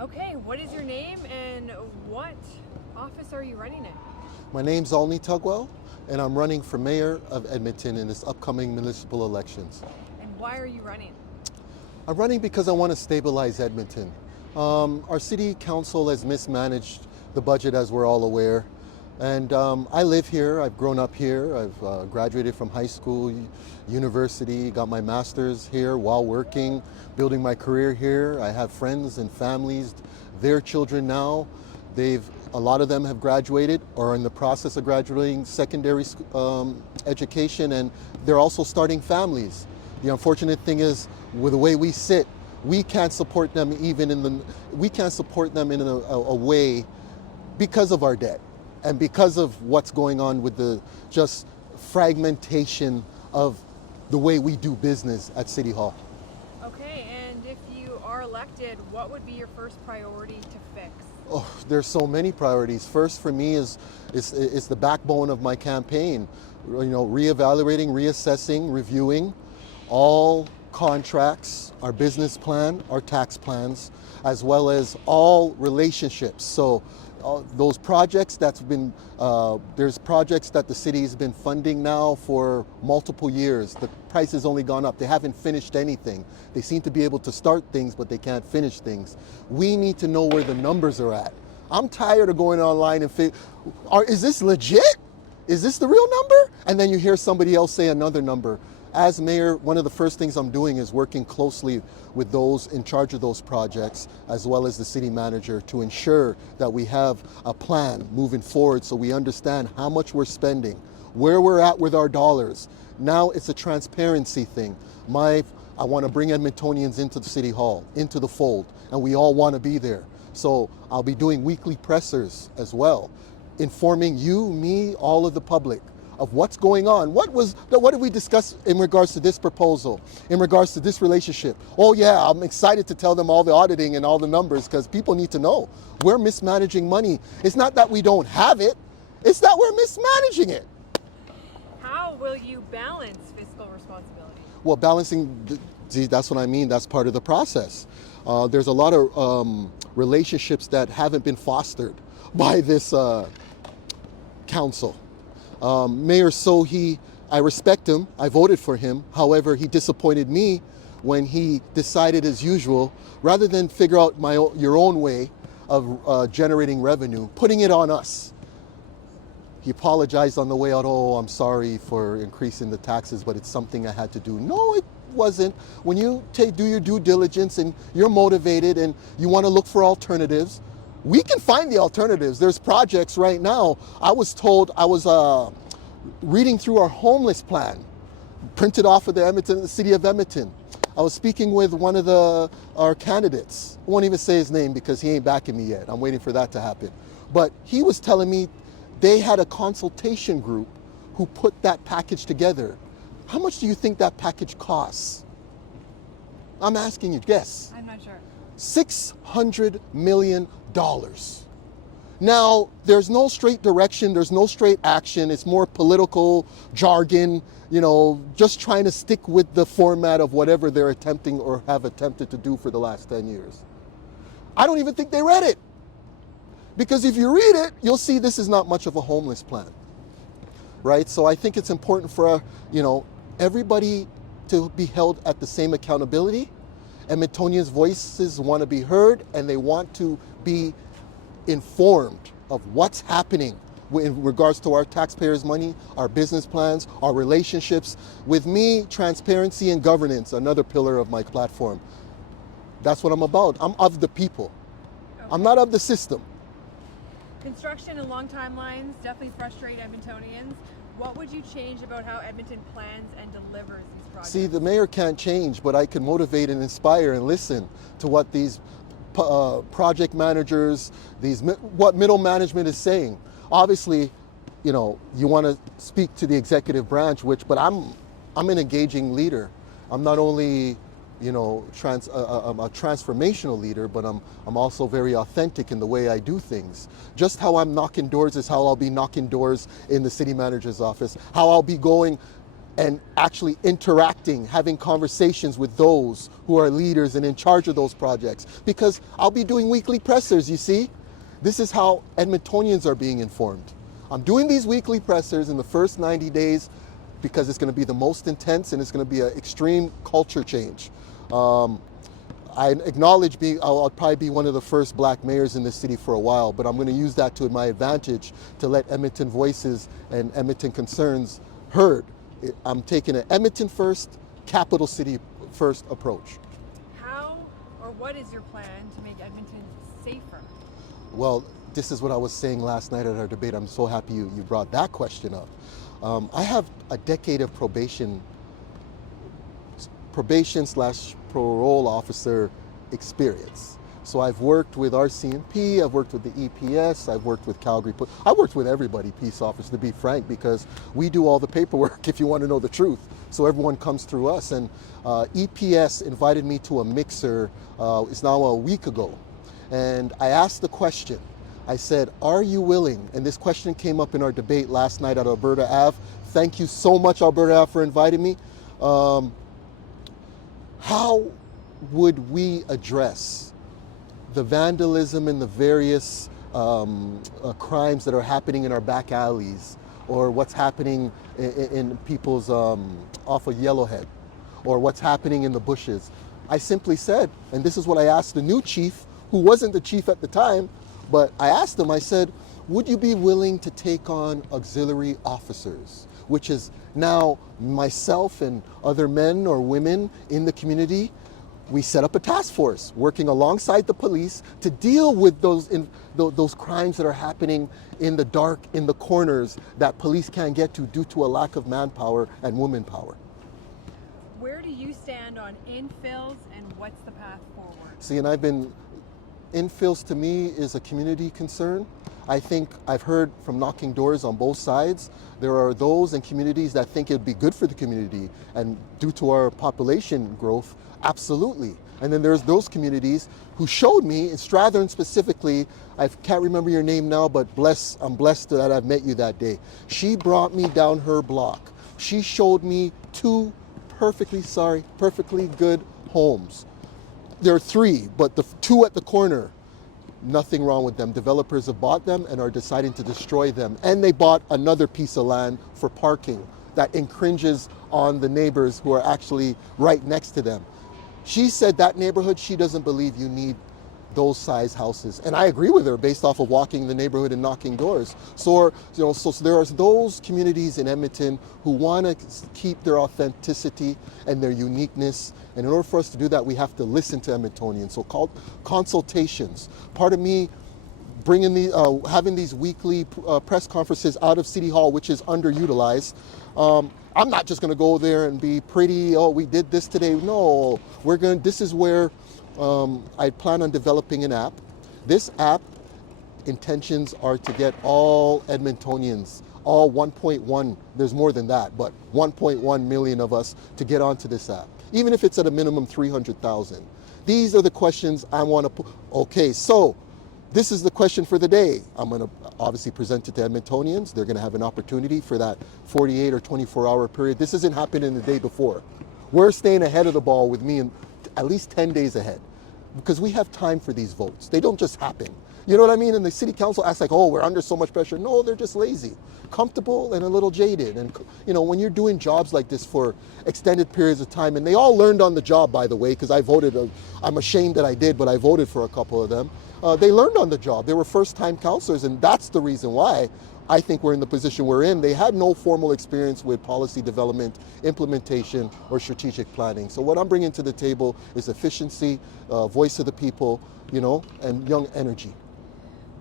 Okay, what is your name and what office are you running in? My name's Olney TUGWELL, and I'm running for mayor of Edmonton in this upcoming municipal elections. And why are you running? I'm running because I want to stabilize Edmonton. Our city council has mismanaged the budget, as we're all aware. And I live here, I've grown up here, I've graduated from high school, university, got my master's here while working, building my career here. I have friends and families, their children now. A lot of them have graduated or are in the process of graduating secondary education, and they're also starting families. The unfortunate thing is, with the way we sit, we can't support them in a way because of our debt and because of what's going on with the just fragmentation of the way we do business at City Hall. Okay, and if you are elected, what would be your first priority to fix? Oh, there's so many priorities. First for me is the backbone of my campaign. Reevaluating, reassessing, reviewing all contracts, our business plan, our tax plans, as well as all relationships. So those projects there's projects that the city has been funding now for multiple years. The price has only gone up. They haven't finished anything. They seem to be able to start things, but they can't finish things. We need to know where the numbers are at. I'm tired of going online and is this legit? Is this the real number? And then you hear somebody else say another number. As mayor, one of the first things I'm doing is working closely with those in charge of those projects, as well as the city manager, to ensure that we have a plan moving forward so we understand how much we're spending, where we're at with our dollars. Now it's a transparency thing. I want to bring Edmontonians into the City Hall, into the fold, and we all want to be there. So I'll be doing weekly pressers as well, informing you, me, all of the public of what's going on. What did we discuss in regards to this proposal, in regards to this relationship? Oh yeah, I'm excited to tell them all the auditing and all the numbers, because people need to know we're mismanaging money. It's not that we don't have it, it's that we're mismanaging it. How will you balance fiscal responsibility? Well, that's what I mean, that's part of the process. There's a lot of relationships that haven't been fostered by this council. Mayor Sohi, I respect him, I voted for him. However, he disappointed me when he decided, as usual, rather than figure out your own way of generating revenue, putting it on us. He apologized on the way out. Oh, I'm sorry for increasing the taxes, but it's something I had to do. No, it wasn't. When you do your due diligence and you're motivated and you want to look for alternatives, we can find the alternatives. There's projects right now. I was reading through our homeless plan, printed off of the city of Edmonton. I was speaking with one of our candidates. I won't even say his name because he ain't backing me yet. I'm waiting for that to happen. But he was telling me they had a consultation group who put that package together. How much do you think that package costs? I'm asking you, guess. I'm not sure. $600 million. Now, there's no straight direction, there's no straight action, it's more political jargon, just trying to stick with the format of whatever they're attempting or have attempted to do for the last 10 years. I don't even think they read it. Because if you read it, you'll see this is not much of a homeless plan, right? So I think it's important for, everybody to be held at the same accountability. Edmontonians' voices want to be heard, and they want to be informed of what's happening in regards to our taxpayers' money, our business plans, our relationships. With me, transparency and governance, another pillar of my platform. That's what I'm about. I'm of the people. Okay. I'm not of the system. Construction and long timelines definitely frustrate Edmontonians. What would you change about how Edmonton plans and delivers these projects? See, the mayor can't change, but I can motivate and inspire and listen to what these project managers, what middle management is saying. Obviously, you want to speak to the executive branch, but I'm an engaging leader. I'm not only I'm a transformational leader, but I'm also very authentic in the way I do things. Just how I'm knocking doors is how I'll be knocking doors in the city manager's office, how I'll be going and actually interacting, having conversations with those who are leaders and in charge of those projects. Because I'll be doing weekly pressers, you see? This is how Edmontonians are being informed. I'm doing these weekly pressers in the first 90 days because it's going to be the most intense and it's going to be an extreme culture change. I acknowledge I'll probably be one of the first black mayors in this city for a while, but I'm going to use that to my advantage to let Edmonton voices and Edmonton concerns heard. I'm taking an Edmonton first, capital city first approach. How or what is your plan to make Edmonton safer? Well, this is what I was saying last night at our debate. I'm so happy you brought that question up. I have a decade of probation / parole officer experience. So I've worked with RCMP, I've worked with the EPS, I've worked with Calgary. I worked with everybody, peace officers, to be frank, because we do all the paperwork if you want to know the truth. So everyone comes through us. And EPS invited me to a mixer, it's now a week ago. And I asked the question, I said, are you willing? And this question came up in our debate last night at Alberta Ave. Thank you so much, Alberta Ave, for inviting me. How would we address the vandalism and the various crimes that are happening in our back alleys, or what's happening in people's off of Yellowhead, or what's happening in the bushes? I simply said, and this is what I asked the new chief, who wasn't the chief at the time, but I asked him, I said, would you be willing to take on auxiliary officers? Which is now myself and other men or women in the community. We set up a task force working alongside the police to deal with those crimes that are happening in the dark, in the corners that police can't get to due to a lack of manpower and woman power. Where do you stand on infills and what's the path forward? See, and infills to me is a community concern. I think I've heard from knocking doors on both sides. There are those in communities that think it'd be good for the community, and due to our population growth, absolutely. And then there's those communities who showed me, in Strathern specifically, I can't remember your name now, but I'm blessed that I've met you that day. She brought me down her block. She showed me two perfectly good homes. There are three, but the two at the corner, nothing wrong with them. Developers have bought them and are deciding to destroy them. And they bought another piece of land for parking that infringes on the neighbors who are actually right next to them. She said that neighborhood, she doesn't believe you need those size houses. And I agree with her based off of walking the neighborhood and knocking doors. So there are those communities in Edmonton who want to keep their authenticity and their uniqueness. And in order for us to do that, we have to listen to Edmontonians. So called consultations. Part of me bringing having these weekly press conferences out of City Hall, which is underutilized. I'm not just going to go there and be pretty, oh, we did this today. No, this is where I plan on developing an app. This app intentions are to get all Edmontonians, all 1.1, there's more than that, but 1.1 million of us to get onto this app, even if it's at a minimum 300,000. These are the questions I want to put. Okay, so this is the question for the day. I'm going to obviously present it to Edmontonians. They're going to have an opportunity for that 48 or 24-hour period. This isn't happening the day before. We're staying ahead of the ball with me and at least 10 days ahead, because we have time for these votes. They don't just happen. You know what I mean? And the city council acts like, oh, we're under so much pressure. No, they're just lazy, comfortable, and a little jaded. And when you're doing jobs like this for extended periods of time, and they all learned on the job, by the way, because I voted, I'm ashamed that I did, but I voted for a couple of them. They learned on the job. They were first-time councilors, and that's the reason why I think we're in the position we're in. They had no formal experience with policy development, implementation, or strategic planning. So what I'm bringing to the table is efficiency, voice of the people, and young energy.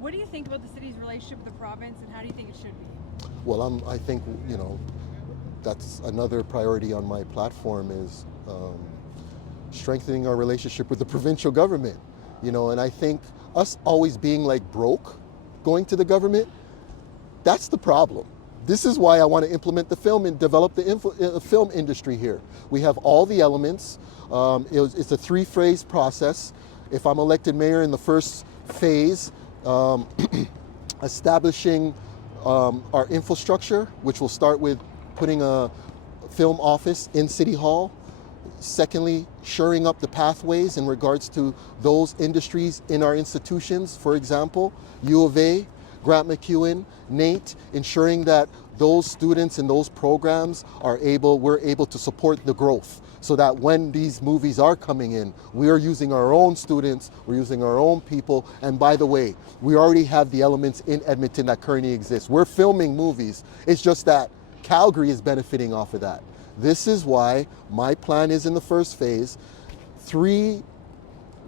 What do you think about the city's relationship with the province, and how do you think it should be? Well, I think, that's another priority on my platform is strengthening our relationship with the provincial government. And I think us always being like broke, going to the government, that's the problem. This is why I want to implement the film and develop the film industry here. We have all the elements. It's a 3-phase process. If I'm elected mayor, in the first phase, establishing our infrastructure, which will start with putting film office in City Hall. Secondly, shoring up the pathways in regards to those industries in our institutions. For example, U of A, Grant McEwen, NATE, ensuring that those students in those programs we're able to support the growth, so that when these movies are coming in, we are using our own students, we're using our own people. And by the way, we already have the elements in Edmonton that currently exist. We're filming movies. It's just that Calgary is benefiting off of that. This is why my plan is, in the first phase, 3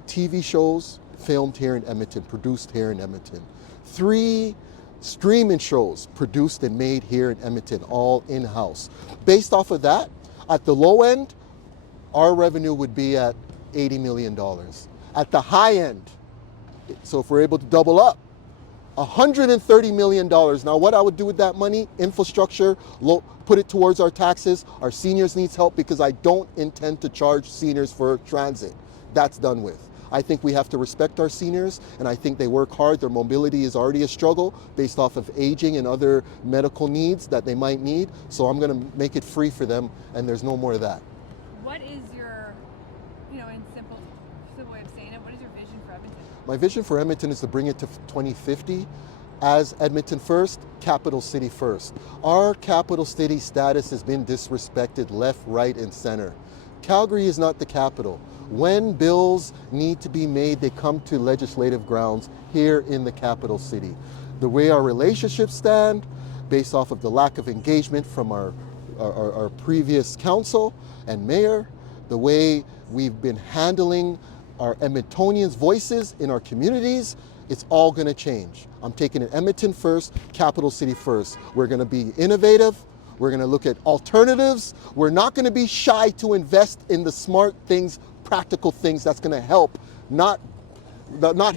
TV shows filmed here in Edmonton, produced here in Edmonton. 3 streaming shows produced and made here in Edmonton, all in-house. Based off of that, at the low end, our revenue would be at $80 million. At the high end, so if we're able to double up, $130 million. Now, what I would do with that money, infrastructure, put it towards our taxes. Our seniors needs help, because I don't intend to charge seniors for transit. That's done with. I think we have to respect our seniors, and I think they work hard. Their mobility is already a struggle based off of aging and other medical needs that they might need. So I'm going to make it free for them, and there's no more of that. What is your, in simple way of saying it, what is your vision for Edmonton? My vision for Edmonton is to bring it to 2050 as Edmonton first, capital city first. Our capital city status has been disrespected left, right, and center. Calgary is not the capital. When bills need to be made, they come to legislative grounds here in the capital city. The way our relationships stand, based off of the lack of engagement from our previous council and mayor, the way we've been handling our Edmontonians' voices in our communities, it's all going to change. I'm taking it Edmonton first, capital city first. We're going to be innovative. We're going to look at alternatives. We're not going to be shy to invest in the smart things, practical things that's going to help, not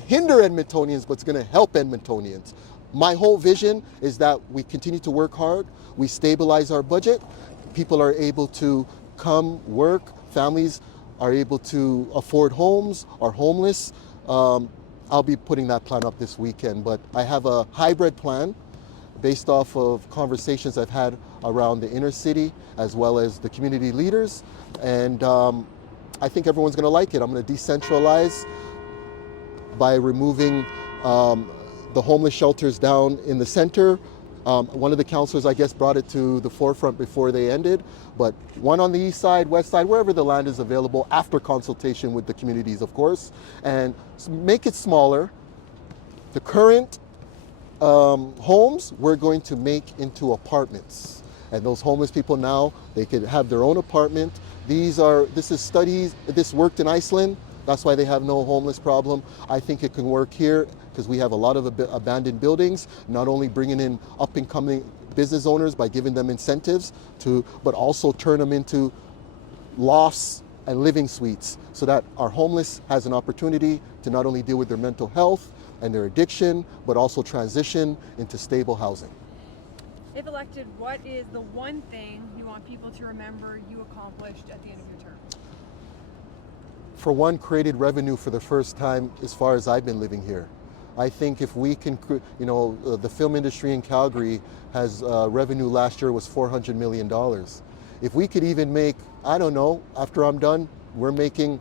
hinder Edmontonians, but it's going to help Edmontonians. My whole vision is that we continue to work hard, we stabilize our budget, people are able to come work, families are able to afford homes, are homeless. I'll be putting that plan up this weekend, but I have a hybrid plan based off of conversations I've had around the inner city as well as the community leaders, and I think everyone's going to like it. I'm going to decentralize by removing the homeless shelters down in the center. One of the councillors, I guess, brought it to the forefront before they ended, but one on the east side, west side, wherever the land is available, after consultation with the communities, of course, and make it smaller. The current homes, we're going to make into apartments. And those homeless people now, they could have their own apartment. This is studies, this worked in Iceland. That's why they have no homeless problem. I think it can work here because we have a lot of abandoned buildings, not only bringing in up and coming business owners by giving them incentives but also turn them into lofts and living suites so that our homeless has an opportunity to not only deal with their mental health and their addiction, but also transition into stable housing. If elected, what is the one thing you want people to remember you accomplished at the end of your term? For one, created revenue for the first time as far as I've been living here. I think if we can, the film industry in Calgary has revenue last year was $400 million. If we could even make, I don't know, after I'm done, we're making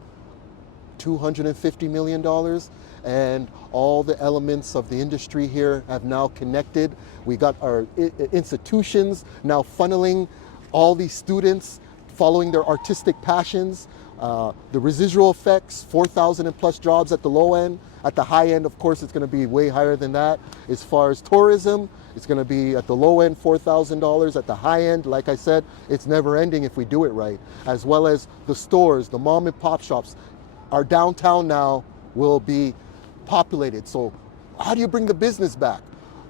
$250 million, and all the elements of the industry here have now connected. We got our institutions now funneling all these students following their artistic passions. The residual effects, 4,000 and plus jobs at the low end. At the high end, of course, it's going to be way higher than that. As far as tourism, it's going to be at the low end, $4,000. At the high end, like I said, it's never ending if we do it right. As well as the stores, the mom and pop shops. Our downtown now will be populated. So how do you bring the business back?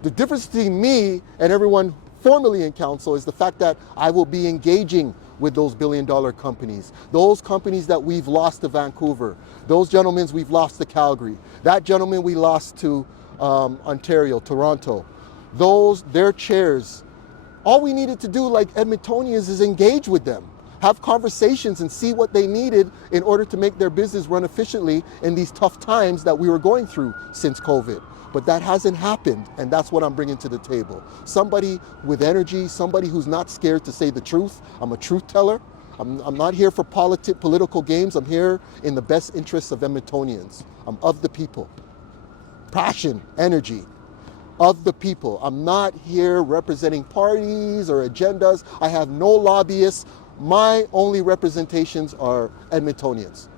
The difference between me and everyone formerly in council is the fact that I will be engaging with those billion-dollar companies, those companies that we've lost to Vancouver, those gentlemen we've lost to Calgary, that gentleman we lost to Ontario, Toronto, their chairs. All we needed to do, like Edmontonians, is engage with them, have conversations and see what they needed in order to make their business run efficiently in these tough times that we were going through since COVID. But that hasn't happened, and that's what I'm bringing to the table. Somebody with energy, somebody who's not scared to say the truth. I'm a truth teller. I'm not here for political games. I'm here in the best interests of Edmontonians. I'm of the people. Passion, energy, of the people. I'm not here representing parties or agendas. I have no lobbyists. My only representations are Edmontonians.